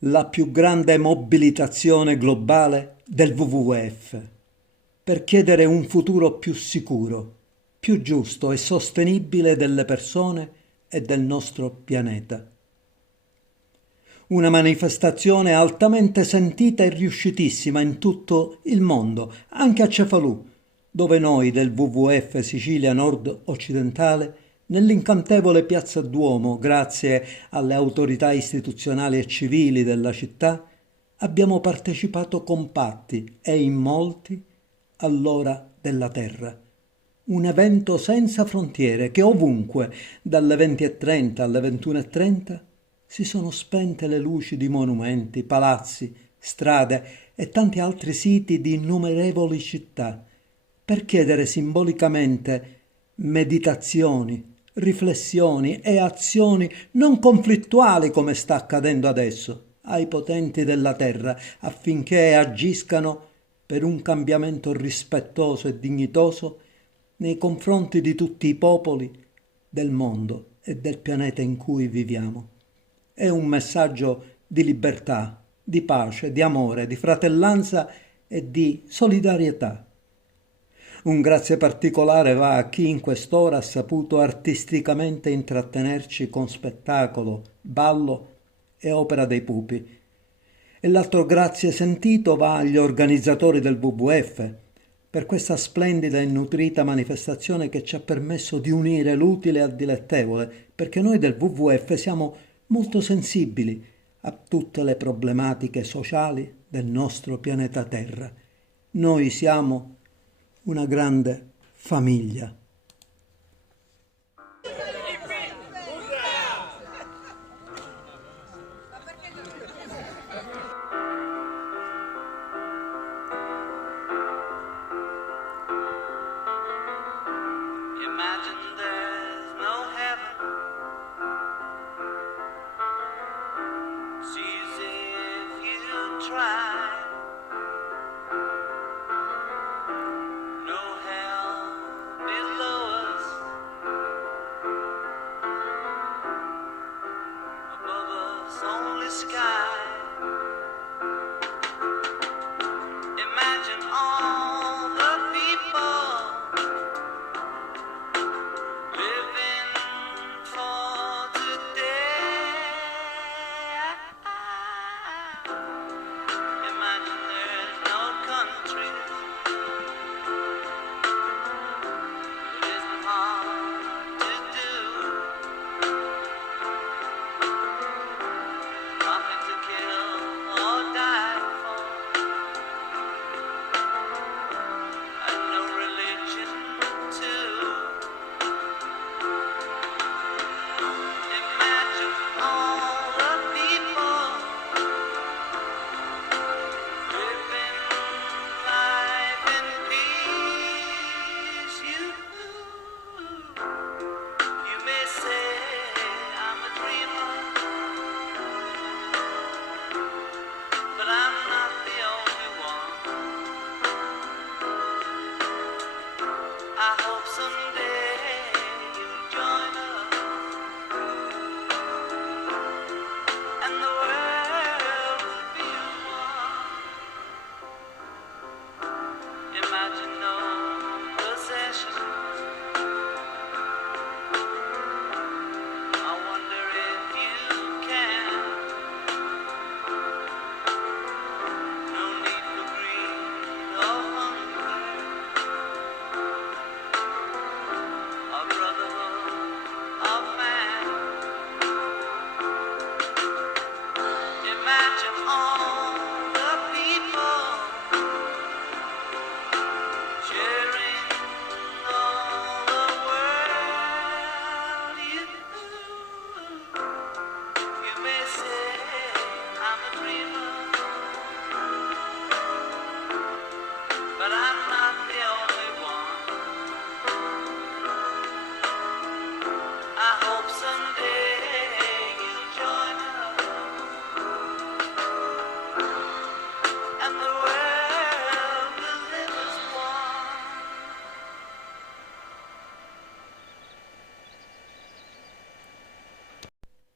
la più grande mobilitazione globale del WWF per chiedere un futuro più sicuro, più giusto e sostenibile delle persone e del nostro pianeta. Una manifestazione altamente sentita e riuscitissima in tutto il mondo, anche a Cefalù, dove noi del WWF Sicilia Nord Occidentale, nell'incantevole Piazza Duomo, grazie alle autorità istituzionali e civili della città, abbiamo partecipato compatti e in molti all'ora della terra. Un evento senza frontiere che ovunque, dalle 20:30 alle 21:30, si sono spente le luci di monumenti, palazzi, strade e tanti altri siti di innumerevoli città, per chiedere simbolicamente meditazioni, riflessioni e azioni non conflittuali come sta accadendo adesso ai potenti della terra affinché agiscano per un cambiamento rispettoso e dignitoso nei confronti di tutti i popoli del mondo e del pianeta in cui viviamo. È un messaggio di libertà, di pace, di amore, di fratellanza e di solidarietà. Un grazie particolare va a chi in quest'ora ha saputo artisticamente intrattenerci con spettacolo, ballo e opera dei pupi. E l'altro grazie sentito va agli organizzatori del WWF per questa splendida e nutrita manifestazione che ci ha permesso di unire l'utile al dilettevole, perché noi del WWF siamo molto sensibili a tutte le problematiche sociali del nostro pianeta Terra. Noi siamo una grande famiglia. Imagine there's no heaven. See as if you try. No hell below us. Above us only sky. Imagine all the people living for today. Imagine there's no countries. It isn't hard to do. Nothing to kill or die for. And no religion too. Imagine all the people living life in peace. You may say I'm a dreamer, but I'm not the only one. I hope someday you'll join us and the world will be one. Imagine no possessions. I wonder if you can. No need for greed or hunger or brotherhood of man. Imagine all the people sharing all the world. You may say